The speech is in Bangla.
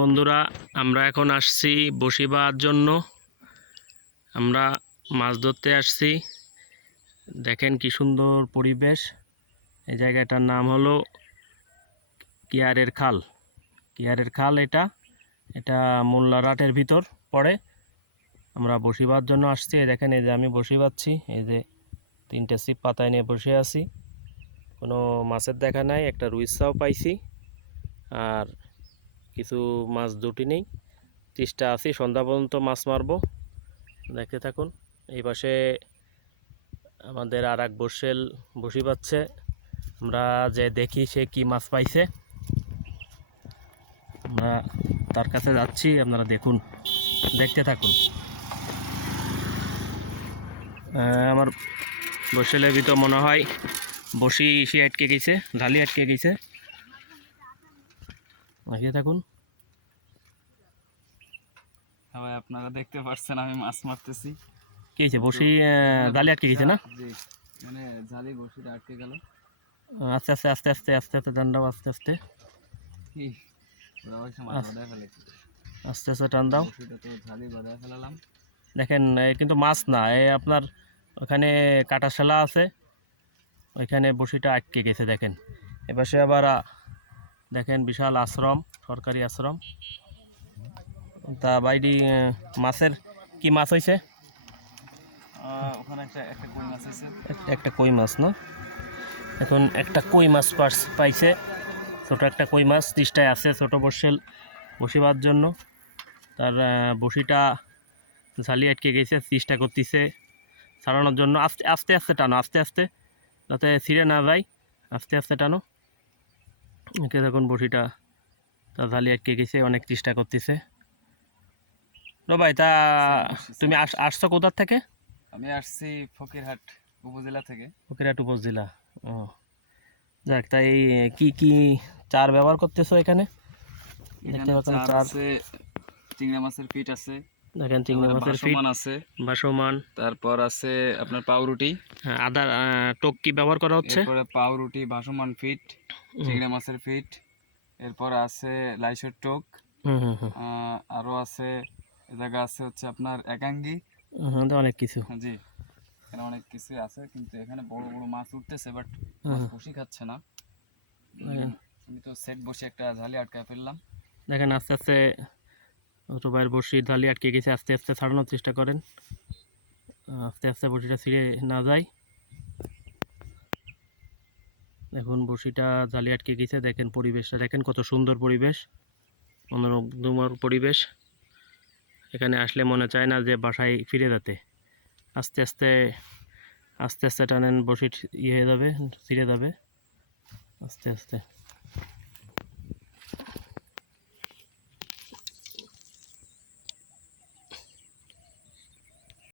বন্ধুরা, আমরা এখন আসছি বসিবার জন্য। আমরা মাছ ধরতে আসছি। দেখেন কি সুন্দর পরিবেশ। এই জায়গাটার নাম হলো কিয়ারের খাল। কিয়ারের খাল এটা মোল্লারহাটের ভিতর পড়ে। আমরা বসিবার জন্য আসছি। দেখেন, এই যে আমি বসি পাচ্ছি, এই যে 3টে ছিপ পাতায় নিয়ে বসে আছি। কোনো মাছের দেখা নাই। একটা রুইসাও পাইছি, আর কিছু মাছ দুটি নেই। চেষ্টা আছি সন্ধ্যা পর্যন্ত মাছ মারবো। দেখতে থাকুন। এই পাশে আমাদের আর এক বসেল বসি পাচ্ছে। আমরা যে দেখি সে কি মাছ পাইছে। আমরা তার কাছে যাচ্ছি, আপনারা দেখুন, দেখতে থাকুন। আমার বসেলের ভিতর মনে হয় বসি ইসে আটকে গেছে, ঢালি আটকে গেছে। দেখতে থাকুন। ভাই, আপনারা দেখতে পাচ্ছেন আমি মাছ মারতেছি। কি হয়েছে? বসি জালি আটকে গেছে না? মানে জালি বসিটা আটকে গেল। আস্তে আস্তে আস্তে আস্তে আস্তে আস্তে টান দাও, আস্তে আস্তে আস্তে আস্তে টান দাও। জালি বাঁধায় ফেলালাম। দেখেন, কিন্তু মাছ না, আপনার ওখানে কাটা শালা আছে, ওইখানে বসিটা আটকে গেছে। দেখেন এপাশে আবার দেখেন বিশাল আশ্রম, সরকারি আশ্রম। তা বাইডি মাছের কি মাছ হয়েছে? ওখানে একটা কই মাছ আছে। একটা কই মাছ না? এখন একটা কই মাছ পাইছে, ছোট একটা কই মাছ। 30টায় আছে ছোট বসেল বসিবার জন্য। তার বসিটা ঝালি আটকে গেছে, চেষ্টা করতেছে ছাড়ানোর জন্য। আস্তে আস্তে আস্তে টানো, আস্তে আস্তে, যাতে ছিঁড়ে না যায়। আস্তে আস্তে টানো। একে দেখুন বসিটা তার ঝালি আটকে গেছে, অনেক চেষ্টা করতেছে। তো ভাই, তা তুমি আসছো কোথার থেকে? আমি আসছি ফকিরহাট উপজেলা থেকে। ফকিরহাট উপজেলা। ও যাক, তাই কি কি চার ব্যবহার করতেছো এখানে? দেখতে পাচ্ছেন চার আছে, চিংড়া মাছের পিট আছে। দেখেন চিংড়ি মাছের ফিট আছে, ভাসমান। তারপর আছে আপনার পাউরুটি। হ্যাঁ, আদার টোক কি ব্যবহার করা হচ্ছে? এরপরে পাউরুটি, ভাসমান ফিট, চিংড়া মাছের ফিট। এরপর আছে লাইসের টোক। আরো আছে, এ জায়গা আছে হচ্ছে আপনার একাঙ্গি। অনেক কিছু। জি, এখানে অনেক কিছু আছে, কিন্তু এখানে বড় বড় মাছ উঠতেছে, বাট বসি খাচ্ছে না। আমি তো সেট বসে একটা ঝালি আটকায় ফেললাম। দেখেন আস্তে আস্তে সবাই বসি ঝালি আটকে গেছে, আস্তে আস্তে ছাড়ানোর চেষ্টা করেন, আস্তে আস্তে বসিটা ছিঁড়ে না যায়। দেখুন বসিটা ঝালি আটকে গেছে। দেখেন পরিবেশটা, দেখেন কত সুন্দর পরিবেশ, মনোরম পরিবেশ। এখানে আসলে মনে চায় না যে বাসায় ফিরে যেতে। আস্তে আস্তে আস্তে আস্তে টানেন, বসি ইয়ে হয়ে যাবে, ছিঁড়ে যাবে আস্তে আস্তে।